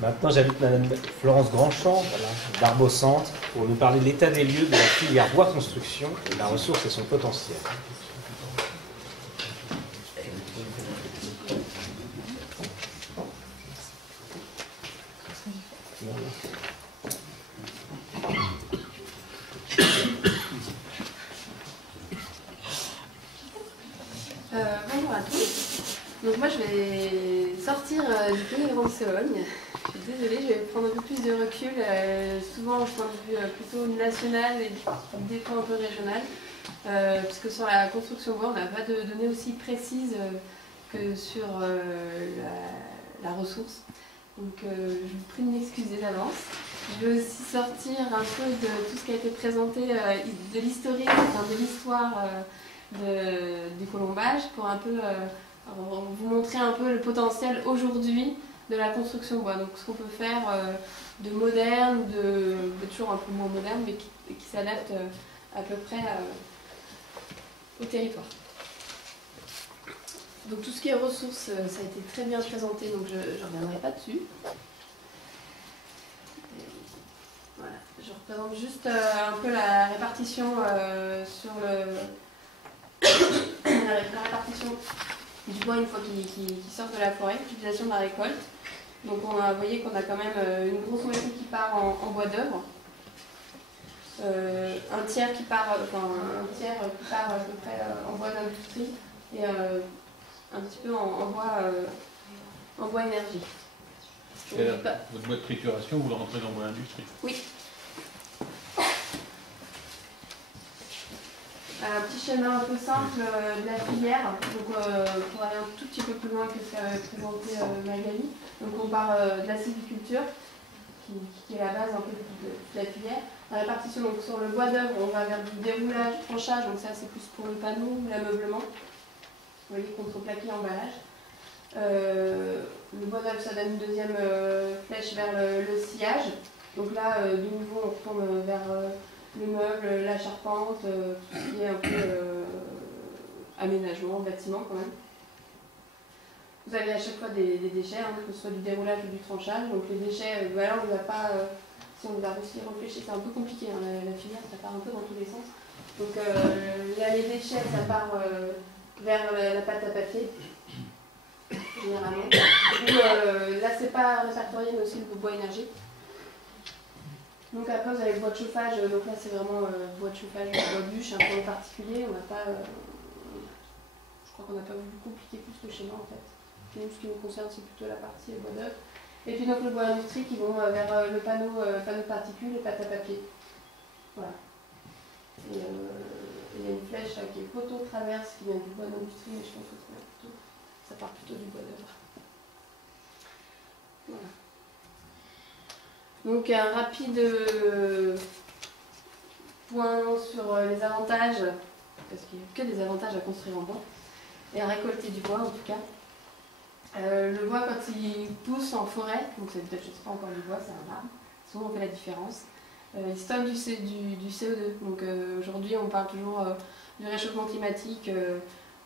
Maintenant, j'invite Madame Florence Grandchamp, voilà, d'Arbocentre, pour nous parler de l'état des lieux de la filière bois construction, de la ressource et son potentiel. Bonjour à tous. Donc moi je vais sortir du Pays de Grande-Sologne. Je suis désolée, je vais prendre un peu plus de recul, souvent au point de vue plutôt national et des fois un peu régional. Puisque sur la construction bois, on n'a pas de données aussi précises que sur la ressource. Donc je vous prie de m'excuser d'avance. Je vais aussi sortir un peu de tout ce qui a été présenté, de l'historique, enfin, de l'histoire du colombage, pour un peu vous montrer un peu le potentiel aujourd'hui de la construction bois. Donc ce qu'on peut faire de moderne, de toujours un peu moins moderne, mais qui s'adapte à peu près au territoire. Donc tout ce qui est ressources, ça a été très bien présenté, donc je ne reviendrai pas dessus. Voilà, je représente juste un peu la répartition sur la répartition du bois une fois qu'il sort de la forêt, l'utilisation de la récolte. Donc vous voyez qu'on a quand même une grosse moitié qui part en bois d'œuvre, un tiers qui part à peu près en bois d'industrie et un petit peu en bois énergie. Votre bois de trituration, vous le rentrez dans bois industrie? Oui. Un petit schéma un peu simple de la filière, donc, pour aller un tout petit peu plus loin que ce qu'a présenté Magali. Donc on part de la sylviculture, qui est la base un peu de la filière. La répartition, donc sur le bois d'œuvre, on va vers du déroulage, du tranchage, donc ça c'est plus pour le panneau, l'ameublement. Vous voyez, contreplaqué, emballage. Le bois d'œuvre, ça donne une deuxième flèche vers le sillage. Donc là, de nouveau, on retourne vers le meuble, la charpente, tout ce qui est un peu aménagement, bâtiment quand même. Vous avez à chaque fois des déchets, hein, que ce soit du déroulage ou du tranchage. Donc les déchets, là on ne va pas, si on va aussi réfléchir, c'est un peu compliqué, hein, la filière, ça part un peu dans tous les sens. Donc là les déchets, ça part vers la pâte à papier, généralement. Là c'est pas répertorié, mais aussi le bois énergie. Donc après vous avez le bois de chauffage, donc là c'est vraiment bois de chauffage, bois bûche, un peu particulier. On n'a pas, je crois qu'on n'a pas voulu compliquer plus le schéma en fait. Nous, ce qui nous concerne c'est plutôt la partie bois d'œuvre. Et puis donc le bois industrie qui vont vers le panneau de particules et pâte à papier. Voilà. Et il y a une flèche là, qui est poteau traverse qui vient du bois d'industrie, mais je pense que ça part plutôt du bois d'œuvre. Voilà. Donc un rapide point sur les avantages, parce qu'il n'y a que des avantages à construire en bois, et à récolter du bois en tout cas. Le bois quand il pousse en forêt, donc c'est peut-être, je ne sais pas encore du bois, c'est un arbre, souvent on fait la différence, il stocke du CO2. Donc aujourd'hui on parle toujours du réchauffement climatique,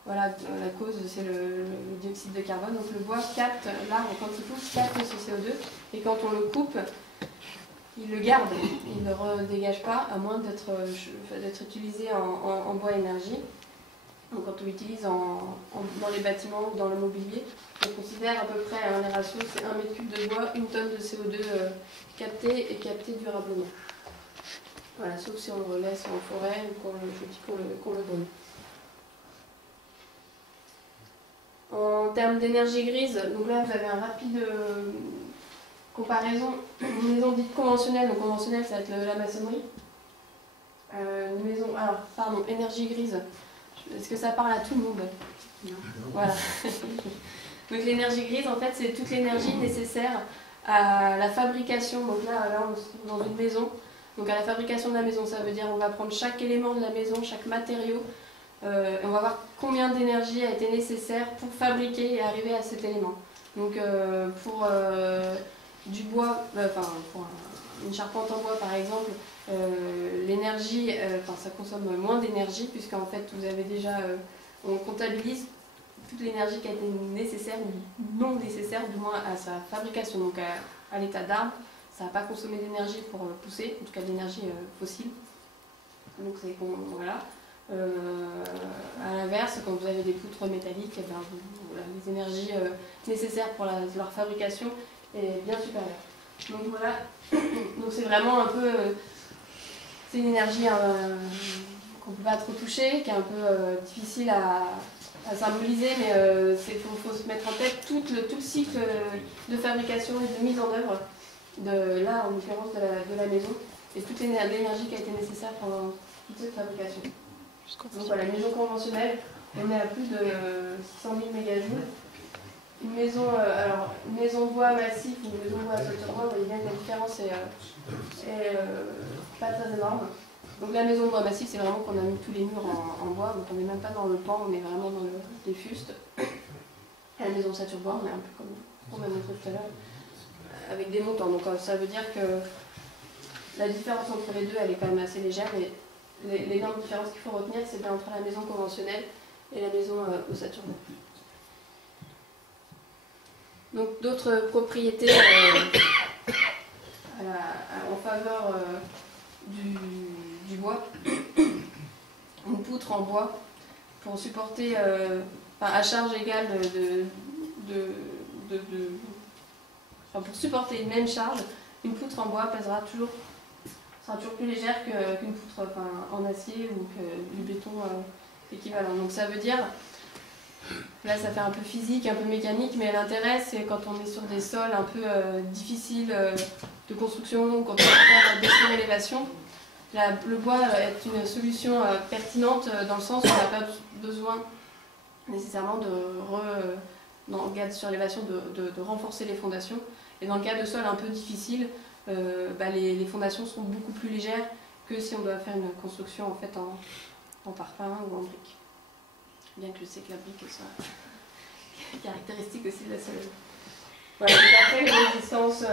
voilà, la cause c'est le dioxyde de carbone, donc le bois capte, l'arbre quand il pousse capte ce CO2, et quand on le coupe, il le garde, il ne le redégage pas, à moins d'être utilisé en bois énergie. Donc quand on l'utilise dans les bâtiments ou dans le mobilier, on considère à peu près les ratios, c'est 1 mètre cube de bois, 1 tonne de CO2 capté et capté durablement. Voilà, sauf si on le relaisse en forêt ou qu'on le brûle. En termes d'énergie grise, donc là vous avez un rapide comparaison. Une maison dite conventionnelle, donc conventionnelle ça va être la maçonnerie. Une maison, alors pardon, énergie grise. Est-ce que ça parle à tout le monde? Non. Voilà. Donc l'énergie grise, en fait, c'est toute l'énergie nécessaire à la fabrication. Donc là, on se trouve dans une maison. Donc à la fabrication de la maison, ça veut dire on va prendre chaque élément de la maison, chaque matériau, et on va voir combien d'énergie a été nécessaire pour fabriquer et arriver à cet élément. Donc pour du bois, pour une charpente en bois par exemple, l'énergie, ça consomme moins d'énergie puisqu'en fait vous avez déjà, on comptabilise toute l'énergie qui a été nécessaire ou non nécessaire, du moins à sa fabrication, donc à l'état d'arbre. Ça n'a pas consommé d'énergie pour pousser, en tout cas de l'énergie fossile. Donc c'est voilà. À l'inverse, quand vous avez des poutres métalliques, eh ben, voilà, les énergies nécessaires pour leur fabrication est bien supérieure. Donc voilà, donc c'est vraiment un peu, c'est une énergie qu'on ne peut pas trop toucher, qui est un peu difficile à symboliser, mais il faut se mettre en tête tout le cycle de fabrication et de mise en œuvre, là en l'occurrence de la maison, et toute l'énergie qui a été nécessaire pendant toute cette fabrication. Donc voilà, une maison conventionnelle, on est à plus de 600 000 mégajoules. Une maison, une maison bois massif, une maison bois à toiture bois, vous voyez bien que la différence est pas très énorme. Donc la maison bois massif, c'est vraiment qu'on a mis tous les murs en bois, donc on n'est même pas dans le pan, on est vraiment dans les fustes. Et la maison toiture bois, on est un peu comme on a montré tout à l'heure, avec des montants. Donc ça veut dire que la différence entre les deux, elle est quand même assez légère, mais l'énorme différence qu'il faut retenir, c'est bien entre la maison conventionnelle et la maison ossature bois. Donc d'autres propriétés en faveur du bois. Une poutre en bois pour supporter à charge égale pour supporter une même charge, une poutre en bois sera toujours plus légère qu'une poutre en acier ou que du béton équivalent. Donc ça veut dire, là ça fait un peu physique, un peu mécanique, mais l'intérêt c'est quand on est sur des sols un peu difficiles de construction, quand on peut baisser l'élévation, le bois est une solution pertinente dans le sens où on n'a pas besoin nécessairement dans le cas de surélévation de renforcer les fondations. Et dans le cas de sols un peu difficiles, les fondations seront beaucoup plus légères que si on doit faire une construction en fait en parpaing ou en brique. Bien que je sais que la brique soit caractéristique aussi de la solide. Voilà, donc après les résistances,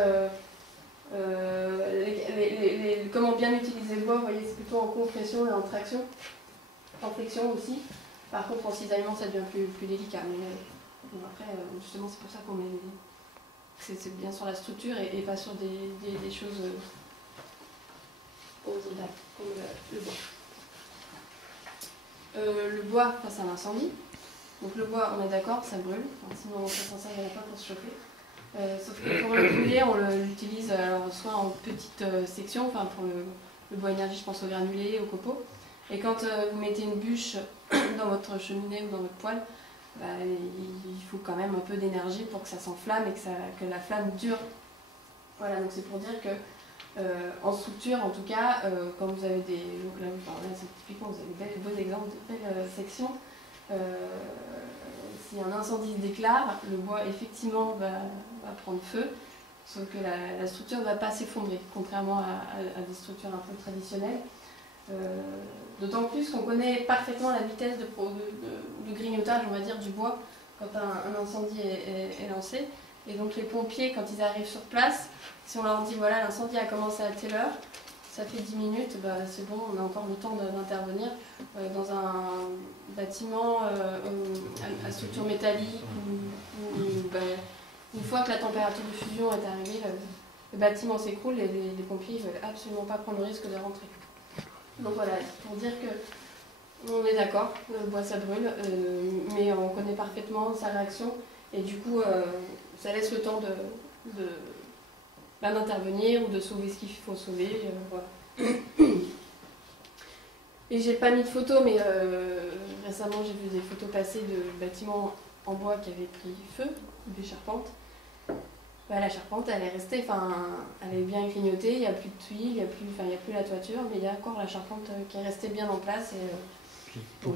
comment bien utiliser le bois, vous voyez, c'est plutôt en compression et en traction, en flexion aussi. Par contre, en cisaillement, ça devient plus délicat. Mais après, justement, c'est pour ça qu'on met c'est bien sur la structure et pas sur des choses horizontales, comme le bois. Le bois face à l'incendie. Donc le bois, on est d'accord, ça brûle, sinon sans ça, il n'y en a pas pour se chauffer. Sauf que pour le brûler, on l'utilise soit en petites sections, pour le bois énergie, je pense aux granulés, aux copeaux. Et quand vous mettez une bûche dans votre cheminée ou dans votre poêle, il faut quand même un peu d'énergie pour que ça s'enflamme et que la flamme dure. Voilà, donc c'est pour dire que en structure, en tout cas, quand vous avez là typiquement, vous avez des beaux exemples de belles sections. Si un incendie se déclare, le bois effectivement va prendre feu, sauf que la structure ne va pas s'effondrer, contrairement à des structures un peu traditionnelles. D'autant plus qu'on connaît parfaitement la vitesse de grignotage, on va dire, du bois quand un incendie est lancé. Et donc les pompiers, quand ils arrivent sur place, si on leur dit voilà, l'incendie a commencé à telle heure, ça fait 10 minutes, c'est bon, on a encore le temps d'intervenir dans un bâtiment à structure métallique où une fois que la température de fusion est arrivée, le bâtiment s'écroule et les pompiers ne veulent absolument pas prendre le risque de rentrer. Donc voilà, pour dire que on est d'accord, le bois ça brûle, mais on connaît parfaitement sa réaction et du coup ça laisse le temps d'intervenir ou de sauver ce qu'il faut sauver. Voilà. Et j'ai pas mis de photos, mais récemment j'ai vu des photos passer de bâtiments en bois qui avaient pris feu, des charpentes. La charpente, elle est restée, elle est bien grignotée, il n'y a plus de tuiles, il n'y a plus la toiture, mais il y a encore la charpente qui est restée bien en place. Et, je ne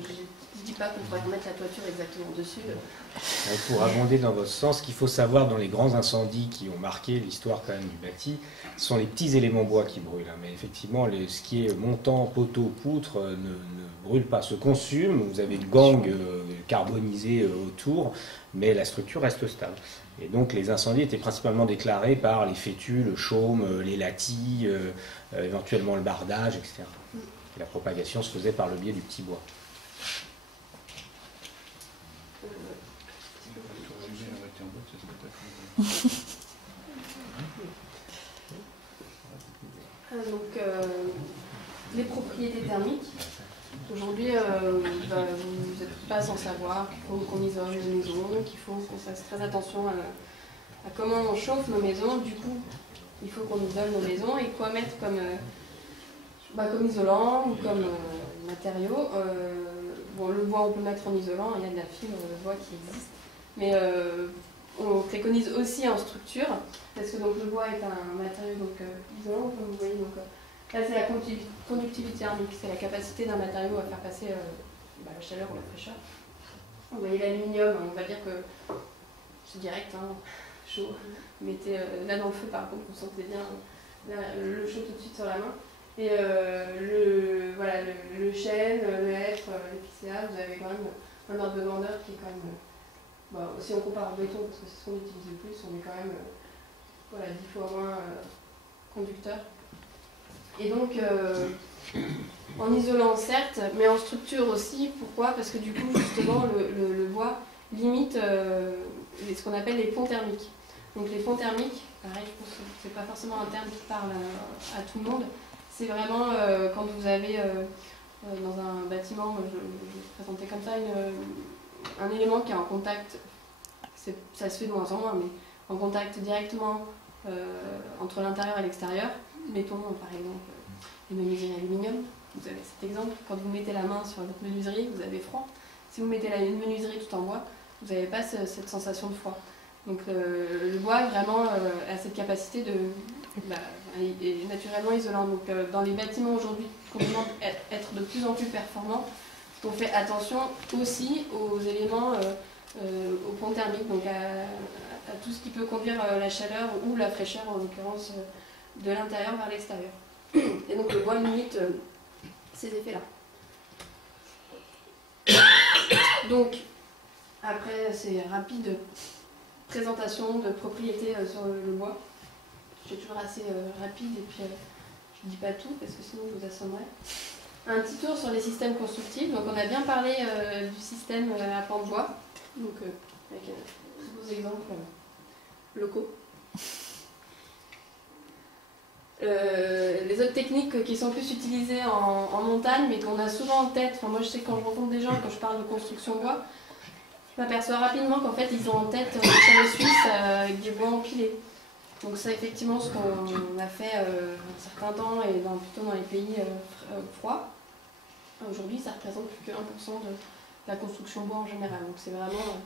dis pas qu'on pourrait remettre la toiture exactement dessus. Pour abonder dans votre sens, ce qu'il faut savoir dans les grands incendies qui ont marqué l'histoire quand même du bâti, ce sont les petits éléments bois qui brûlent. Mais effectivement, ce qui est montant, poteau, poutre ne brûle pas, se consume. Vous avez le gang carbonisé autour, mais la structure reste stable. Et donc les incendies étaient principalement déclarés par les fétus, le chaume, les latis, éventuellement le bardage, etc. Et la propagation se faisait par le biais du petit bois. Les propriétés thermiques. Aujourd'hui, vous n'êtes pas sans savoir qu'il faut qu'on isole les maisons, qu'il faut qu'on fasse très attention à comment on chauffe nos maisons. Du coup, il faut qu'on isole nos maisons et quoi mettre comme isolant ou comme matériau. Le bois, on peut mettre en isolant, il y a de la fibre de bois qui existe. Mais on préconise aussi en structure, parce que donc, le bois est un matériau isolant, comme vous voyez. Donc, là, c'est la conductivité thermique, c'est la capacité d'un matériau à faire passer la chaleur ou la fraîcheur. Vous voyez l'aluminium, on va dire que c'est direct, hein, chaud. Vous mettez là dans le feu, par contre, vous sentez bien le chaud tout de suite sur la main. Et le chêne, le hêtre, l'épicéa, vous avez quand même un ordre de grandeur qui est quand même... si on compare au béton, parce que c'est ce qu'on utilise le plus, on est quand même 10 fois moins conducteur. Et donc, en isolant certes, mais en structure aussi. Pourquoi? Parce que du coup, justement, le bois limite ce qu'on appelle les ponts thermiques. Donc les ponts thermiques, pareil, je pense que c'est pas forcément un terme qui parle à tout le monde. C'est vraiment quand vous avez dans un bâtiment, je vais présenter comme ça, un élément qui est en contact, ça se fait de moins en moins, mais en contact directement entre l'intérieur et l'extérieur. Mettons par exemple les menuiseries aluminium, vous avez cet exemple, quand vous mettez la main sur votre menuiserie, vous avez froid. Si vous mettez une menuiserie tout en bois, vous n'avez pas cette sensation de froid. Donc le bois vraiment a cette capacité est naturellement isolant. Donc dans les bâtiments aujourd'hui qu'on demande être de plus en plus performants, on fait attention aussi aux éléments, aux ponts thermiques, donc à tout ce qui peut conduire la chaleur ou la fraîcheur en l'occurrence de l'intérieur vers l'extérieur. Et donc le bois limite ces effets-là. Donc après c'est rapide. Présentation de propriétés sur le bois. Je suis toujours assez rapide et puis je ne dis pas tout parce que sinon je vous assommerai. Un petit tour sur les systèmes constructifs. Donc on a bien parlé du système à pans de bois, donc avec de beaux exemples locaux. Les autres techniques qui sont plus utilisées en montagne mais qu'on a souvent en tête, moi je sais que quand je rencontre des gens et quand je parle de construction bois, je m'aperçois rapidement qu'en fait ils ont en tête les chalets suisses avec des bois empilés. Donc c'est effectivement ce qu'on a fait un certain temps et plutôt dans les pays froids. Aujourd'hui ça représente plus que 1% de la construction bois en général, donc c'est vraiment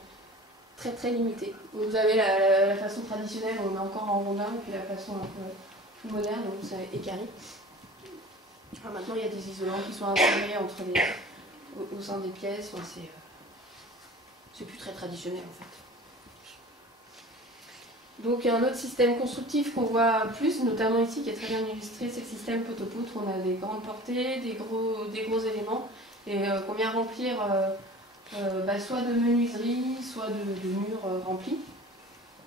très très limité. Donc, vous avez la façon traditionnelle, on est encore en rondin, et puis la façon un peu plus moderne, donc c'est écarré. Alors, maintenant il y a des isolants qui sont insérés au sein des pièces, c'est plus très traditionnel en fait. Donc un autre système constructif qu'on voit plus, notamment ici, qui est très bien illustré, c'est le système poteau-poutre. On a des grandes portées, des gros éléments, et qu'on vient remplir soit de menuiserie, soit de murs remplis.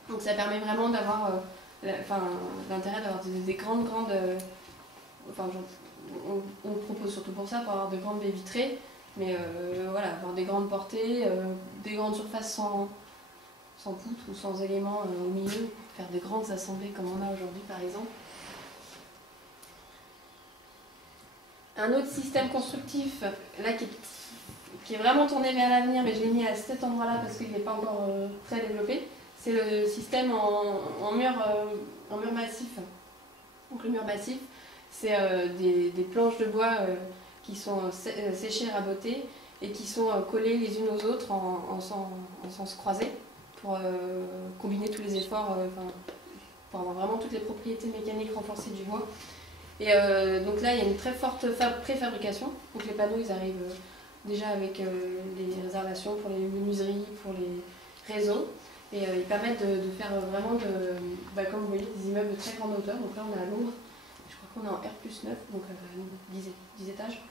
Donc ça permet vraiment d'avoir l'intérêt d'avoir des grandes... on propose surtout pour ça, pour avoir de grandes baies vitrées. Mais avoir des grandes portées, des grandes surfaces sans poutre ou sans éléments au milieu, faire des grandes assemblées comme on a aujourd'hui par exemple. Un autre système constructif, là qui est vraiment tourné vers l'avenir, mais je l'ai mis à cet endroit-là parce qu'il n'est pas encore très développé, c'est le système en mur massif. Donc le mur massif, c'est des planches de bois qui sont séchées, rabotées et qui sont collées les unes aux autres en sens croisé pour combiner tous les efforts, pour avoir vraiment toutes les propriétés mécaniques renforcées du bois. Et donc là, il y a une très forte préfabrication. Donc les panneaux, ils arrivent déjà avec les réservations pour les menuiseries, pour les réseaux. Et ils permettent de faire vraiment, comme vous voyez, des immeubles de très grande hauteur. Donc là, on est à Londres. Je crois qu'on est en R+9, donc 10 étages.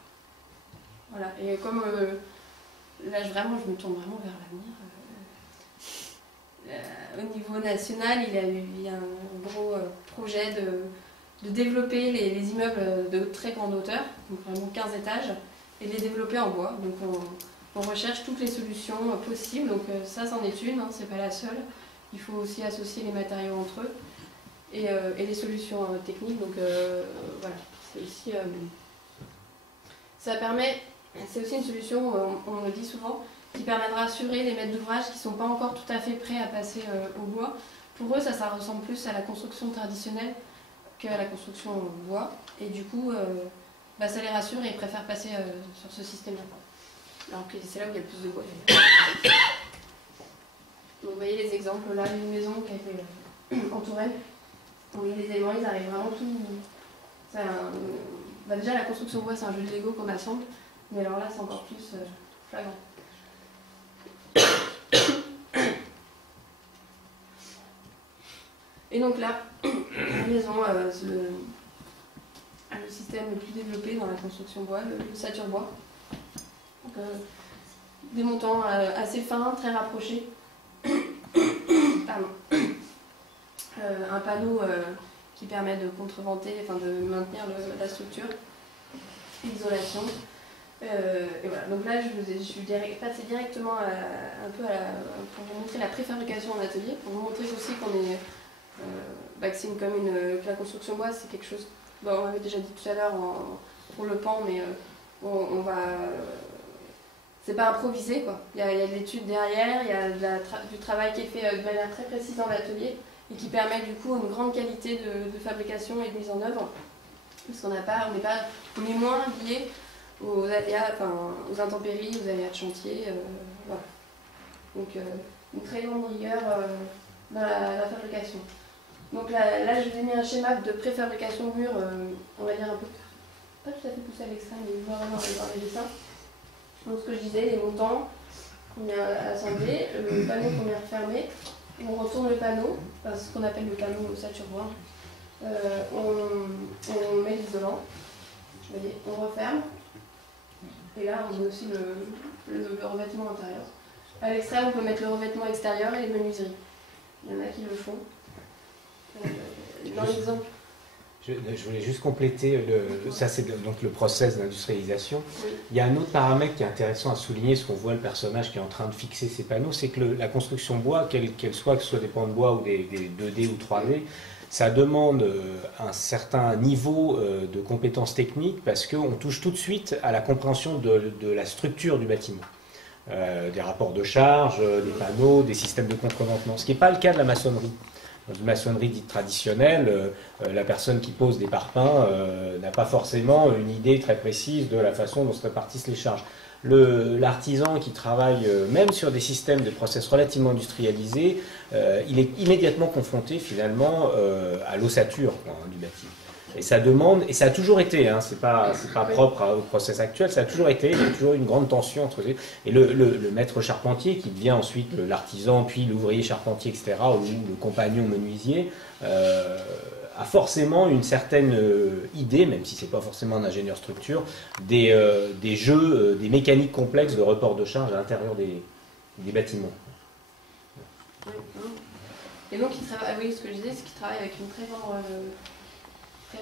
Voilà, et comme là je me tourne vraiment vers l'avenir, au niveau national, il y a un gros projet de développer les immeubles de très grande hauteur, donc vraiment 15 étages, et de les développer en bois. Donc on recherche toutes les solutions possibles, donc ça c'en est une, hein, c'est pas la seule. il faut aussi associer les matériaux entre eux et les solutions techniques. Donc voilà, c'est aussi, c'est aussi une solution, on le dit souvent, qui permet de rassurer les maîtres d'ouvrage qui ne sont pas encore tout à fait prêts à passer au bois. Pour eux, ça ressemble plus à la construction traditionnelle qu'à la construction au bois. Et du coup, ça les rassure et ils préfèrent passer sur ce système-là. Alors que c'est là où il y a le plus de bois. Donc vous voyez les exemples là, une maison qui a été entourée. Les éléments, ils arrivent vraiment tout. Déjà, la construction bois, c'est un jeu de Lego qu'on assemble, mais alors là, c'est encore plus flagrant. Et donc là, la maison, le système le plus développé dans la construction bois, le sature bois. Donc, des montants assez fins, très rapprochés. Pardon. Un panneau qui permet de contreventer, enfin de maintenir la structure, l'isolation. Et voilà. Donc là, je suis passée directement pour vous montrer la préfabrication en atelier, pour vous montrer aussi qu'on est, que la construction bois, c'est quelque chose, on avait déjà dit tout à l'heure pour le pan, mais on va. C'est pas improvisé, quoi. Il y a de l'étude derrière, il y a du travail qui est fait de manière très précise dans l'atelier et qui permet du coup une grande qualité de fabrication et de mise en œuvre. Parce qu'on est moins lié aux aléas, aux intempéries, aux aléas de chantier. Voilà. Donc une très grande rigueur dans la fabrication. Donc là, je vous ai mis un schéma de préfabrication mur, on va dire un peu, pas tout à fait poussé à l'extrême, mais vraiment dans les dessins. Donc ce que je disais, les montants qu'on vient assembler, le panneau qu'on vient refermer, on retourne le panneau, ce qu'on appelle le panneau sature bois, on met l'isolant, on referme, et là on met aussi le revêtement intérieur. À l'extrême, on peut mettre le revêtement extérieur et les menuiseries. Il y en a qui le font. Dans l'exemple. Je voulais juste compléter, ça c'est donc le process d'industrialisation. Oui. Il y a un autre paramètre qui est intéressant à souligner, ce qu'on voit le personnage qui est en train de fixer ces panneaux, c'est que la construction bois, que ce soit des pans de bois ou des 2D ou 3D, ça demande un certain niveau de compétences techniques parce qu'on touche tout de suite à la compréhension de la structure du bâtiment. Des rapports de charge, des panneaux, des systèmes de contreventement, ce qui n'est pas le cas de la maçonnerie. Dans une maçonnerie dite traditionnelle, la personne qui pose des parpaings n'a pas forcément une idée très précise de la façon dont se répartissent les charges. L'artisan qui travaille même sur des systèmes de process relativement industrialisés, il est immédiatement confronté finalement à l'ossature du bâti. Et ça demande, et ça a toujours été, c'est pas propre au process actuel, ça a toujours été, il y a toujours une grande tension entre eux. Et le maître charpentier, qui devient ensuite l'artisan, puis l'ouvrier charpentier, etc., ou le compagnon menuisier, a forcément une certaine idée, même si c'est pas forcément un ingénieur structure, des jeux, des mécaniques complexes de report de charge à l'intérieur des bâtiments. Et donc, ce que je disais, c'est qu'il travaille avec une très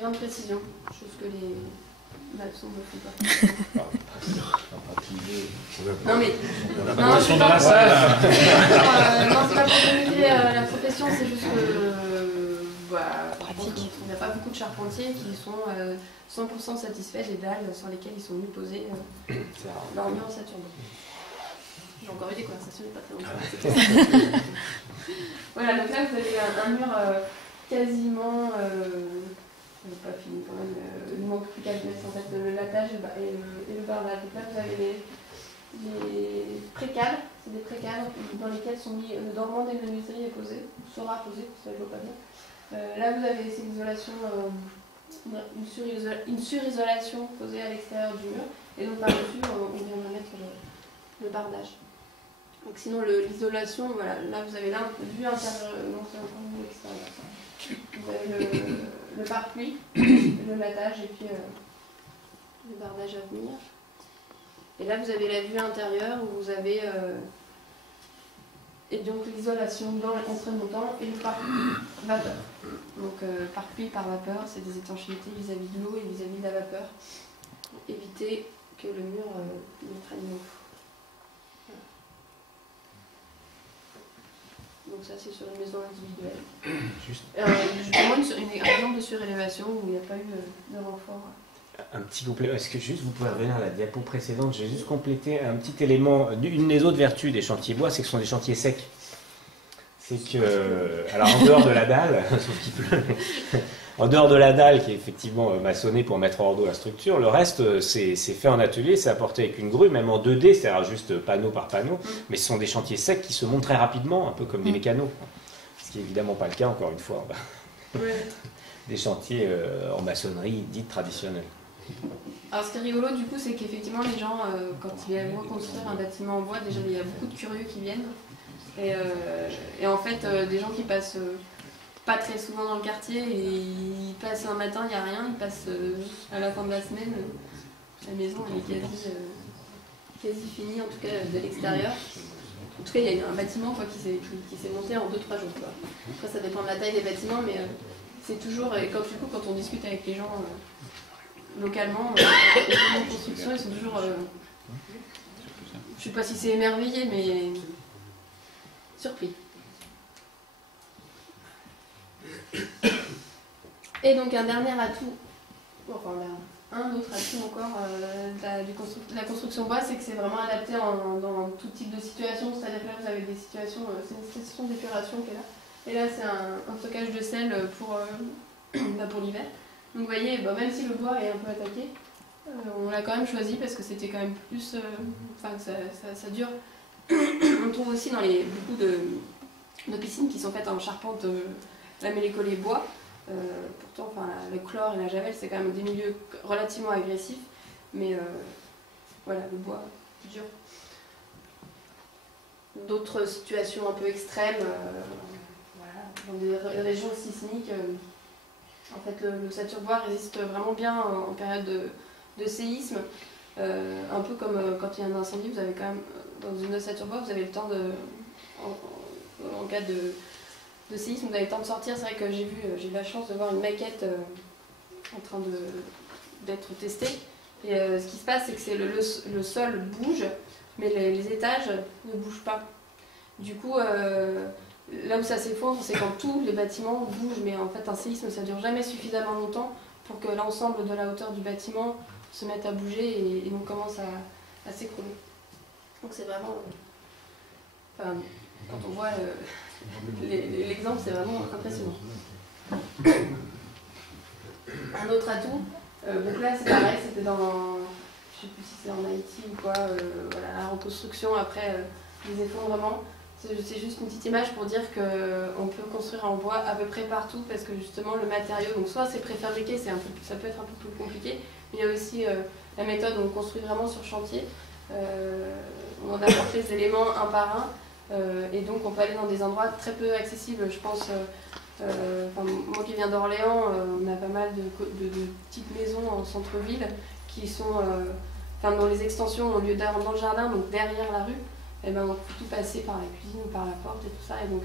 grande précision, chose que les maçons ne font pas. Non mais... Ils sont dans la salle. Non, c'est pas pour dénigrer la profession, c'est juste que... pratique. Il n'y a pas beaucoup de charpentiers qui sont 100% satisfaits des dalles sur lesquelles ils sont venus poser leur mur en sature. J'ai encore eu des conversations il n'y a pas très longtemps. Voilà, donc là vous avez un mur quasiment... pas fini quand même, il manque plus qu'à mettre en fait le latage et le bardage. Donc là vous avez les précales, c'est des précales dans lesquels sont mis le dormant des menuiseries est posé, sera posé, ça ne veut pas dire. Là vous avez ces isolations, une surisolation posée à l'extérieur du mur, et donc par-dessus on vient de mettre le bardage. Donc sinon l'isolation, voilà, là vous avez vue intérieure, non c'est encore vue extérieure. Vous avez le pare-pluie, le latage et puis le bardage à venir. Et là vous avez la vue intérieure où vous avez et donc l'isolation dans l'entrée-montant et le pare-pluie vapeur. Donc pare-pluie par vapeur, c'est des étanchéités vis-à-vis de l'eau et vis-à-vis de la vapeur pour éviter que le mur ne traîne l'eau. Donc Donc ça, c'est sur une maison individuelle. Justement, un exemple de surélévation où il n'y a pas eu de renfort. Un petit complément, est-ce que juste vous pouvez revenir à la diapo précédente? J'ai juste complété un petit élément. Une des autres vertus des chantiers bois, c'est que ce sont des chantiers secs. C'est que, alors en dehors de la dalle, sauf qu'il pleut, en dehors de la dalle qui est effectivement maçonnée pour mettre hors d'eau la structure, le reste c'est fait en atelier, c'est apporté avec une grue, même en 2D, c'est-à-dire juste panneau par panneau, mais ce sont des chantiers secs qui se montent très rapidement, un peu comme des mécanos. Ce qui n'est évidemment pas le cas, encore une fois, des chantiers en maçonnerie dite traditionnelle. Alors ce qui est rigolo du coup, c'est qu'effectivement les gens, quand ils viennent reconstruire un bâtiment en bois, déjà il y a beaucoup de curieux qui viennent. Et en fait, des gens qui passent pas très souvent dans le quartier, et ils passent un matin, il n'y a rien, ils passent à la fin de la semaine, la maison elle est quasi finie, en tout cas de l'extérieur. En tout cas, il y a un bâtiment quoi, qui s'est monté en 2-3 jours. Quoi. Après, ça dépend de la taille des bâtiments, mais c'est toujours, et quand on discute avec les gens localement, les constructions, ils sont toujours, je sais pas si c'est émerveillé, mais surpris. Et donc un dernier atout, enfin un autre atout encore de la construction bois, c'est que c'est vraiment adapté dans tout type de situation. C'est-à-dire que là vous avez des situations, c'est une station d'épuration qui est là, et là c'est un stockage de sel pour l'hiver. Donc vous voyez, même si le bois est un peu attaqué, on l'a quand même choisi parce que c'était quand même plus, ça dure. On trouve aussi dans beaucoup de piscines qui sont faites en charpente lamellé-collé bois. Pourtant, le chlore et la javel, c'est quand même des milieux relativement agressifs, mais voilà, le bois dur. D'autres situations un peu extrêmes, dans des régions sismiques, en fait, le ossature-bois résiste vraiment bien en période de séisme. Un peu comme quand il y a un incendie, vous avez quand même, dans une ossature-bois, vous avez le temps en cas de séisme, vous avez le temps de sortir. C'est vrai que j'ai eu la chance de voir une maquette en train d'être testée. Et ce qui se passe, c'est que le sol bouge, mais les étages ne bougent pas. Du coup, là où ça s'effondre, c'est quand tous les bâtiments bougent, mais en fait un séisme ça dure jamais suffisamment longtemps pour que l'ensemble de la hauteur du bâtiment se mette à bouger et donc commence à s'écrouler. Donc c'est vraiment... quand on voit l'exemple, c'est vraiment impressionnant. Un autre atout, donc là c'est pareil, c'était dans... je sais plus si c'est en Haïti ou quoi, la reconstruction après les effondrements. C'est juste une petite image pour dire qu'on peut construire en bois à peu près partout parce que justement le matériau, donc soit c'est préfabriqué, ça peut être un peu plus compliqué, mais il y a aussi la méthode où on construit vraiment sur chantier. On apporte les éléments un par un et donc on peut aller dans des endroits très peu accessibles. Je pense, moi qui viens d'Orléans, on a pas mal de petites maisons en centre-ville qui sont, dont les extensions ont lieu dans le jardin, donc derrière la rue. Et on peut tout passer par la cuisine ou par la porte et tout ça, et donc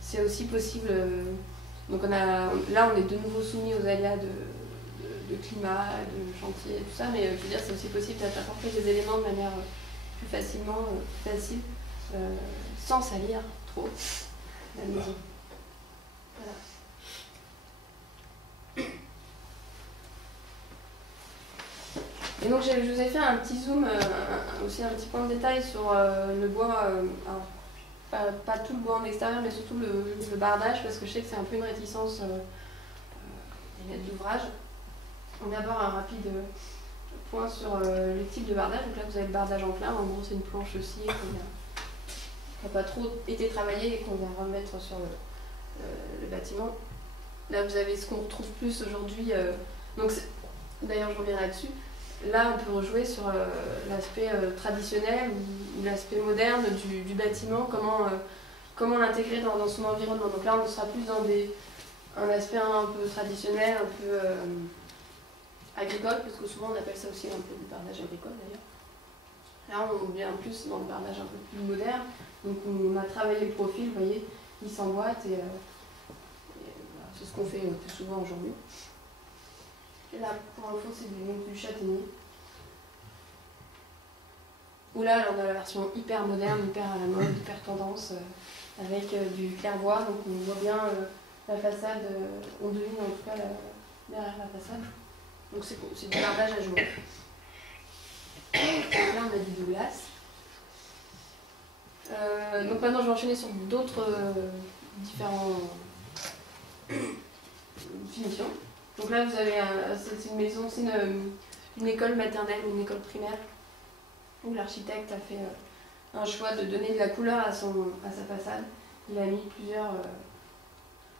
c'est aussi possible. Donc là on est de nouveau soumis aux aléas de climat, de chantier et tout ça, mais je veux dire c'est aussi possible d'apporter des éléments de manière plus facilement, facile, sans salir trop la maison. Voilà. Et donc je vous ai fait un petit zoom, aussi un petit point de détail sur le bois, alors, pas tout le bois en extérieur, mais surtout le bardage, parce que je sais que c'est un peu une réticence des maîtres d'ouvrage. On va d'abord un rapide point sur les types de bardage. Donc là vous avez le bardage en plein, en gros c'est une planche aussi qui n'a pas trop été travaillée et qu'on vient remettre sur le bâtiment. Là vous avez ce qu'on retrouve plus aujourd'hui, d'ailleurs je reviens là-dessus. Là, on peut rejouer sur l'aspect traditionnel ou l'aspect moderne du bâtiment, comment l'intégrer dans son environnement. Donc là, on sera plus dans un aspect un peu traditionnel, un peu agricole, parce que souvent on appelle ça aussi un peu du bardage agricole d'ailleurs. Là, on vient plus dans le bardage un peu plus moderne. Donc on a travaillé le profil, vous voyez, il s'emboîte et c'est ce qu'on fait plus souvent aujourd'hui. Et là, pour info, c'est du châtaignier. Où là, on a la version hyper moderne, hyper à la mode, hyper tendance. avec du clair-bois, donc on voit bien la façade, on devine en tout cas derrière la façade. Donc c'est du bardage à jouer. Là on a du Douglas. Donc maintenant je vais enchaîner sur d'autres différents finitions. Donc là vous avez c'est une maison, c'est une école maternelle ou une école primaire où l'architecte a fait un choix de donner de la couleur à sa façade. Il a mis plusieurs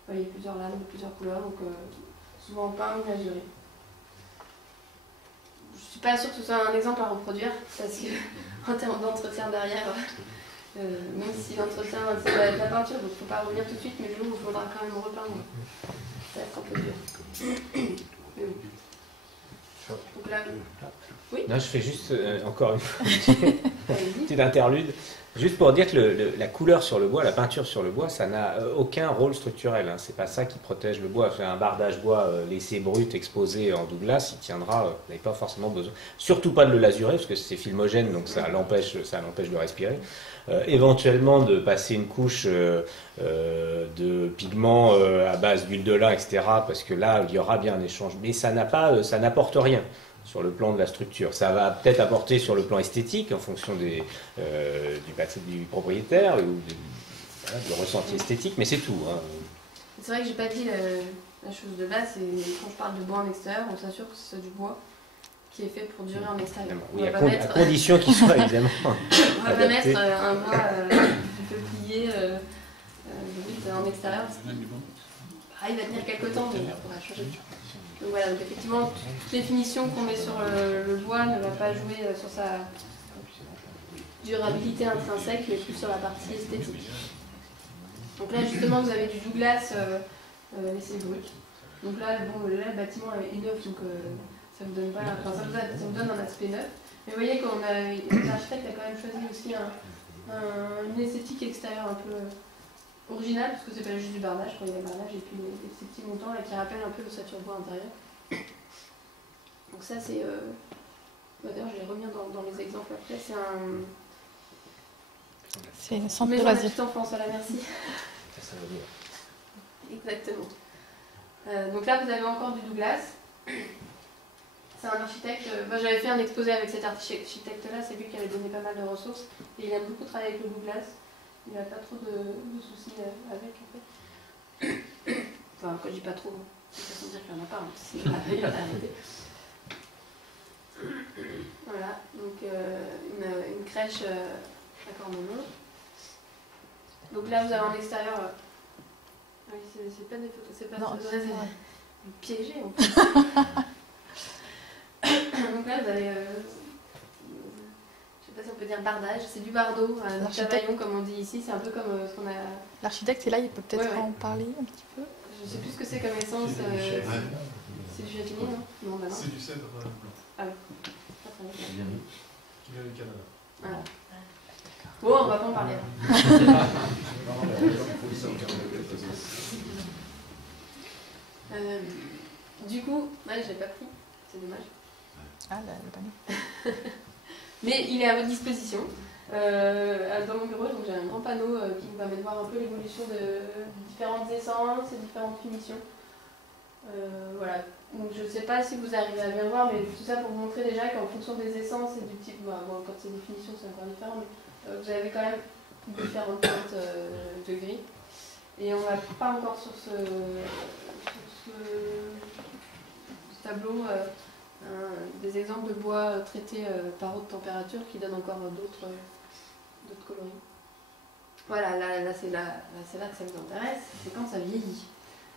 lames de plusieurs couleurs, donc souvent peint ou glazuré. Je ne suis pas sûre que ce soit un exemple à reproduire, parce que en termes d'entretien derrière, même si l'entretien c'est de la peinture, donc il ne faut pas revenir tout de suite, mais le jour où il faudra quand même repeindre, ça va être un peu dur. Mais oui. Donc là, oui. Non, je fais juste encore une fois une petite interlude. Juste pour dire que la couleur sur le bois, la peinture sur le bois, ça n'a aucun rôle structurel. Hein. C'est pas ça qui protège le bois. Un bardage bois laissé brut, exposé en Douglas, il tiendra. Vous n'avez pas forcément besoin. Surtout pas de le lazurer parce que c'est filmogène, donc ça l'empêche de respirer. Éventuellement de passer une couche de pigments à base d'huile de lin, etc. Parce que là, il y aura bien un échange. Mais ça n'apporte rien sur le plan de la structure. Ça va peut-être apporter sur le plan esthétique, en fonction du propriétaire, ou du ressenti esthétique, mais c'est tout. Hein. C'est vrai que j'ai pas dit la chose de base, c'est quand je parle de bois en extérieur, on s'assure que c'est du bois qui est fait pour durer en extérieur. Oui, à condition qu'il soit évidemment on va pas mettre un bois du peuplier en extérieur. Il va tenir quelques temps, mais on va changer. Donc voilà, donc effectivement, toute définition qu'on met sur le bois ne va pas jouer sur sa durabilité intrinsèque, mais plus sur la partie esthétique. Donc là, justement, vous avez du Douglas laissé brut. Donc là, le bâtiment est neuf, donc ça vous donne pas, ça vous donne un aspect neuf. Mais vous voyez qu'on l'architecte a quand même choisi aussi une esthétique extérieure un peu original, parce que c'est pas juste du bardage, quand il y a le bardage, et puis ces petits montants là qui rappellent un peu l'ossature bois intérieur. Donc ça c'est... D'ailleurs je vais revenir dans les exemples après, c'est une centre de loisirs. loisirs. Petite enfance, voilà, merci. Exactement. Donc là vous avez encore du Douglas. C'est un architecte, j'avais fait un exposé avec cet architecte-là, c'est lui qui avait donné pas mal de ressources, et il a beaucoup travaillé avec le Douglas. Il n'a pas trop de soucis avec, en fait. Enfin, quand je dis pas trop, c'est façon de dire qu'il n'y en a pas, hein. Il a arrêté. Voilà, donc une crèche à Cormenon. Donc là, vous avez en extérieur... Oui, c'est pas des photos, c'est pas non, c'est piégé, en fait. Donc là, vous avez... je sais pas si on peut dire bardage, c'est du bardeau, du chavaillon comme on dit ici, c'est un peu comme ce qu'on a... L'architecte est là, il peut peut-être en parler un petit peu. Je sais plus ce que c'est comme essence, c'est du châtaignier, non? Non, bah non. C'est du cèdre blanc. Ah oui, pas très bien. Qui vient du Canada. Voilà. Bon, on va pas en parler. Du coup, ouais, je l'ai pas pris, c'est dommage. Ah, le panneau. Mais il est à votre disposition. Dans mon bureau, donc j'ai un grand panneau qui me permet de voir un peu l'évolution de différentes essences et différentes finitions. Voilà. Donc je ne sais pas si vous arrivez à bien voir, mais tout ça pour vous montrer déjà qu'en fonction des essences et du type, quand c'est des finitions c'est encore différent, mais vous avez quand même différentes teintes de gris. Et on n'a pas encore sur ce tableau des exemples de bois traités par haute température qui donnent encore d'autres coloris. Voilà, là c'est là que ça vous intéresse, c'est quand ça vieillit.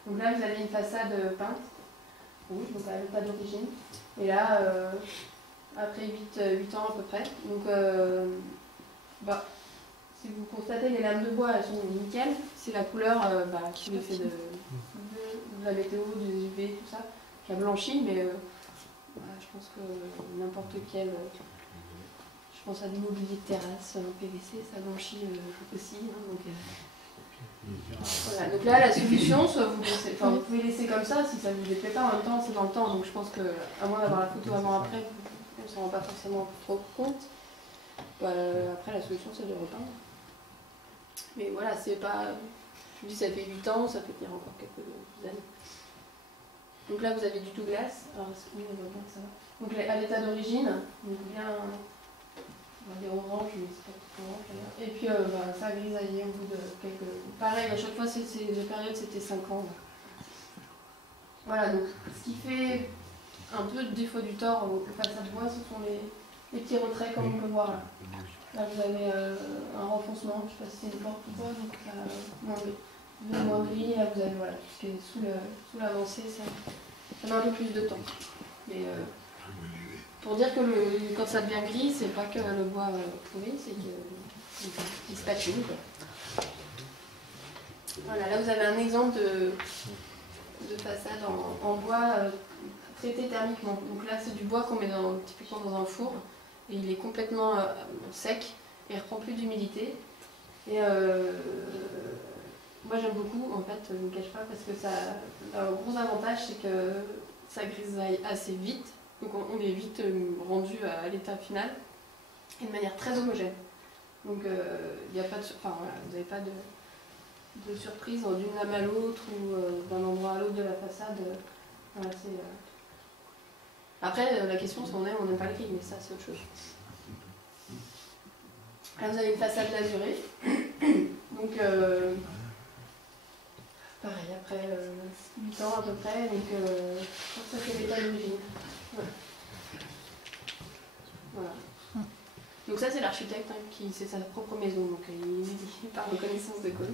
Donc là vous avez une façade peinte, rouge, donc à l'état d'origine. Et là, après 8 ans à peu près, donc si vous constatez les lames de bois, elles sont nickel. C'est la couleur qui est fait de la météo, des UV, tout ça, qui a blanchi, mais je pense que n'importe quel... je pense à du mobilier de terrasse en PVC, ça blanchit aussi. Voilà. Donc là, la solution, soit vous pouvez laisser comme ça, si ça ne vous déplaît pas, en même temps, c'est dans le temps. Donc je pense qu'à moins d'avoir la photo avant-après, on ne s'en rend pas forcément trop compte. Après, la solution, c'est de repeindre. Mais voilà, c'est pas... Je vous dis, ça fait 8 ans, ça peut tenir encore quelques années. Donc là, vous avez du Douglas. Alors, est-ce qu'on voit bien que ça va? Donc à l'état d'origine, donc bien... On va dire orange, mais c'est pas tout orange d'ailleurs. Et puis ça a grisaillé au bout de quelques... Pareil, à chaque fois, les périodes, c'était 5 ans. Voilà, donc ce qui fait un peu de défaut du tort aux façades bois, ce sont les petits retraits comme on peut voir là. Là, vous avez un renfoncement, je ne sais pas si c'est une porte ou quoi, donc ça moins gris. Là, vous avez voilà, tout ce qui est sous l'avancée, ça met un peu plus de temps. Mais pour dire que quand ça devient gris, c'est pas que le bois pourri, c'est qu'il se patine. Voilà, là vous avez un exemple de façade en bois traité thermiquement. Donc là, c'est du bois qu'on met typiquement dans un four. Et il est complètement sec et il ne reprend plus d'humidité. Et moi j'aime beaucoup, en fait, je ne me cache pas, parce que le gros avantage c'est que ça grisaille assez vite, donc on est vite rendu à l'état final, et de manière très homogène. Donc il n'y a pas de, enfin, voilà, vous n'avez pas de surprise d'une lame à l'autre ou d'un endroit à l'autre de la façade. Voilà, après, la question c'est on aime ou on n'aime pas le gris, mais ça c'est autre chose. Là vous avez une façade lazurée. Donc pareil, après 8 ans à peu près, donc je crois que ça c'est l'état d'origine. Ouais. Voilà. Donc ça c'est l'architecte qui c'est sa propre maison, donc il parle de connaissance de cause.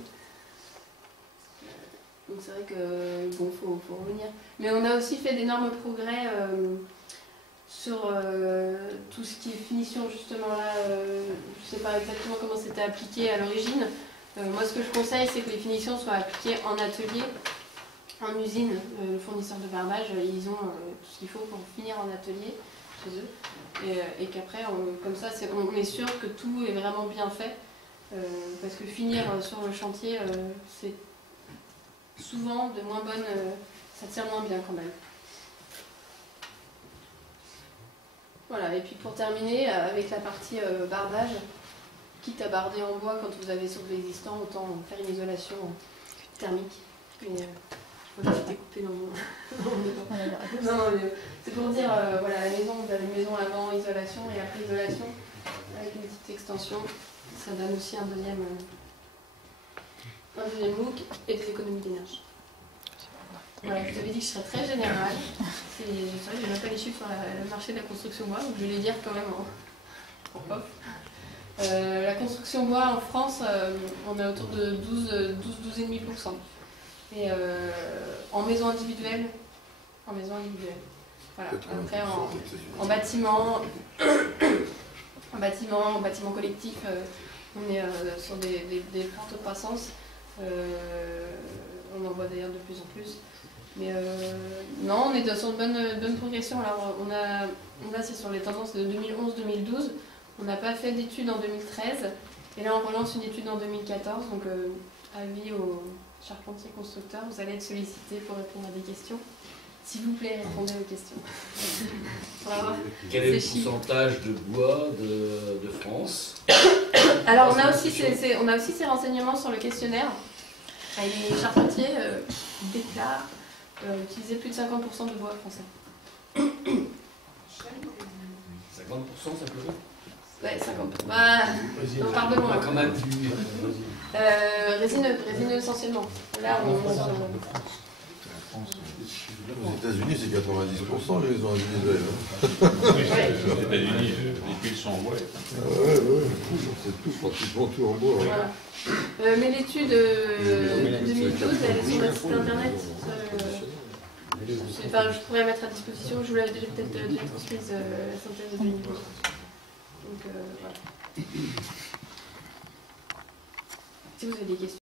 Donc c'est vrai que bon, faut revenir. Mais on a aussi fait d'énormes progrès sur tout ce qui est finition justement là. Je ne sais pas exactement comment c'était appliqué à l'origine. Moi ce que je conseille c'est que les finitions soient appliquées en atelier, en usine. Le fournisseur de barbage, ils ont tout ce qu'il faut pour finir en atelier chez eux. Et qu'après, comme ça, on est sûr que tout est vraiment bien fait. Parce que finir sur le chantier, c'est souvent de moins bonne... ça tient moins bien quand même. Voilà, et puis pour terminer, avec la partie bardage, quitte à barder en bois quand vous avez sur de l'existant, autant faire une isolation thermique. Mais, je crois que j'ai découpé dans mon... Non, c'est pour dire, voilà, la maison, vous avez une maison avant isolation et après isolation, avec une petite extension. Ça donne aussi un deuxième look et des économies d'énergie. Voilà, je vous avais dit que je serais très générale. C'est vrai que je n'ai même pas les chiffres sur le marché de la construction bois, donc je vais les dire quand même en off. La construction bois en France, on est autour de 12,5%. Et en maison individuelle, voilà. Après en bâtiment, en bâtiment collectif, on est sur des fortes croissances. On en voit d'ailleurs de plus en plus. Mais non, on est sur une bonne progression. Alors là c'est sur les tendances de 2011-2012. On n'a pas fait d'études en 2013. Et là on relance une étude en 2014. Donc avis aux charpentiers constructeurs, vous allez être sollicités pour répondre à des questions. S'il vous plaît, répondez aux questions. Quel est le pourcentage de bois de France? Alors on a aussi ces renseignements sur le questionnaire. Les charpentiers déclarent utiliser plus de 50% de bois français. 50% ça peut? Ouais, 50%. Bah, on part de loin. Quand même. Résineux essentiellement. Là, aux États-Unis, c'est 90% les maisons individuelles. Aux États-Unis, les piles sont en bois. C'est tout, pratiquement tout en bois. Voilà. Mais l'étude 2012, elle est sur notre site internet. Enfin, je pourrais mettre à disposition, je vous l'avais déjà peut-être transmise la synthèse de 2012. Donc voilà. Si vous avez des questions.